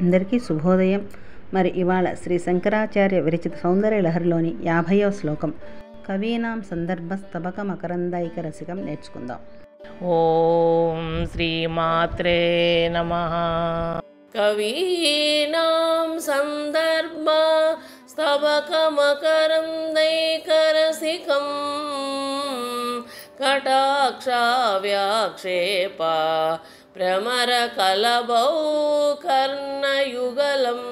అందరికీ శుభోదయం. మరి ఇవాళ శ్రీ శంకరాచార్య విరచిత సౌందర్య లహరిలోని 50వ శ్లోకం కవీనాం సందర్భస్తబక మకరందైక రసికం నేర్చుకుందాం. ఓం శ్రీమాత్రే నమః. కవీనాం సందర్భ స్తబక మకరందైక రసికం కటాక్ష వ్యాక్షేప భ్రమర కలభౌ కర్ణయుగలం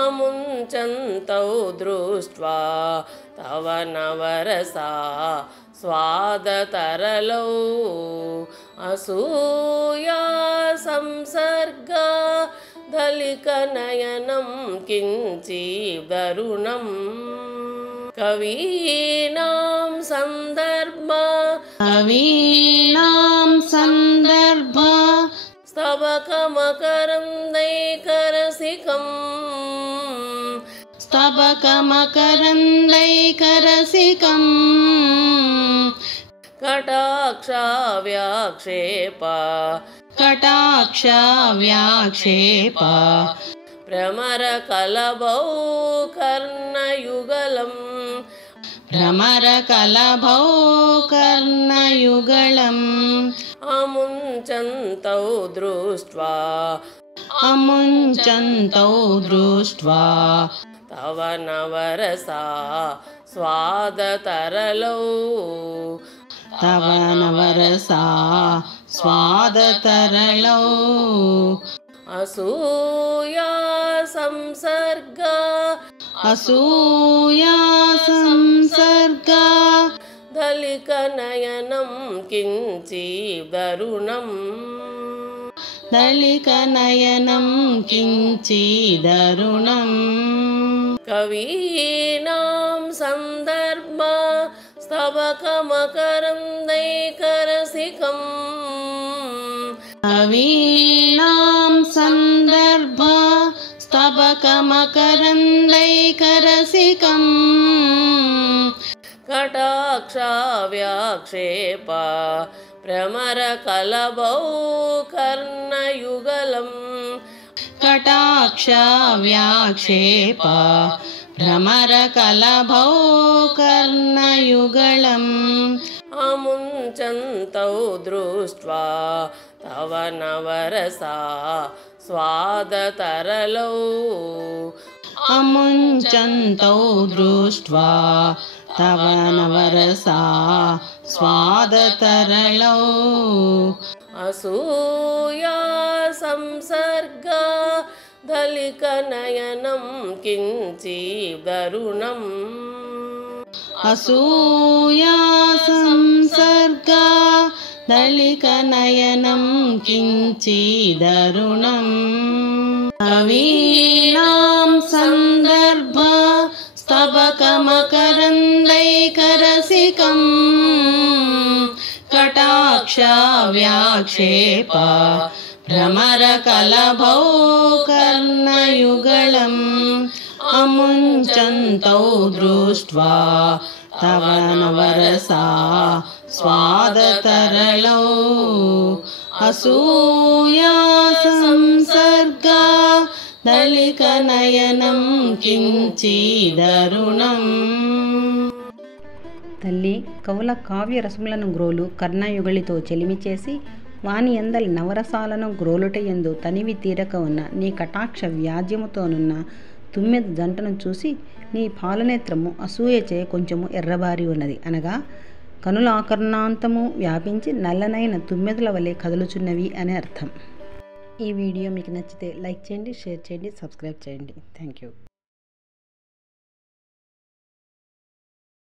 అముంచంతౌ దృష్ట్వా తవ నవరసా స్వాదతరలౌ అసూయా సంసర్గా దళికనయనం కించిదరుణం కవీనాం సందర్భ స్తబక మకరందైక రసికం కటాక్ష వ్యాక్షేప భ్రమర కలభౌ కర్ణయుగలం అముంచంతౌ దృష్ట్వా తవ నవరసా స్వాదతరలౌ అసూయా సంసర్గా దళికనయనం కించిదరుణం కవీనాం సందర్భ స్తబక మకరందైక రసికం కటాక్ష వ్యాక్షేప భ్రమర కలభౌ కర్ణయుగలం అముంచంతౌ దృష్ట్వా తవ నవరసా స్వాదతరలౌ అసూయా సంసర్గా దళికనయనం కించిదరుణం కవీనాం సందర్భ స్తబక మకరందైక రసికం కటాక్ష వ్యాక్షేప భ్రమర కలభౌ కర్ణయుగలం అముంచంతౌ దృష్ట్వా తవ నవరసా స్వాదతరలౌ అసూయా సంసర్గా దళికనయనం కించిదరుణం. తల్లి కవుల కావ్య రసములను గ్రోలు కర్ణయుగళితో చెలిమి చేసి వాని ఎందలి నవరసాలను గ్రోలుటయందు తనివి తీరక ఉన్న నీ కటాక్ష వ్యాజ్యముతోనున్న తుమ్మెద జంటను చూసి నీ పాలనేత్రము అసూయచే కొంచెము ఎర్రబారి ఉన్నది అనగా కనుల ఆకర్ణాంతము వ్యాపించి నల్లనైన తుమ్మెదల వలె కదులుచున్నవి అనే అర్థం. ఈ వీడియో మీకు నచ్చితే లైక్ చేయండి, షేర్ చేయండి, సబ్స్క్రైబ్ చేయండి. Thank you.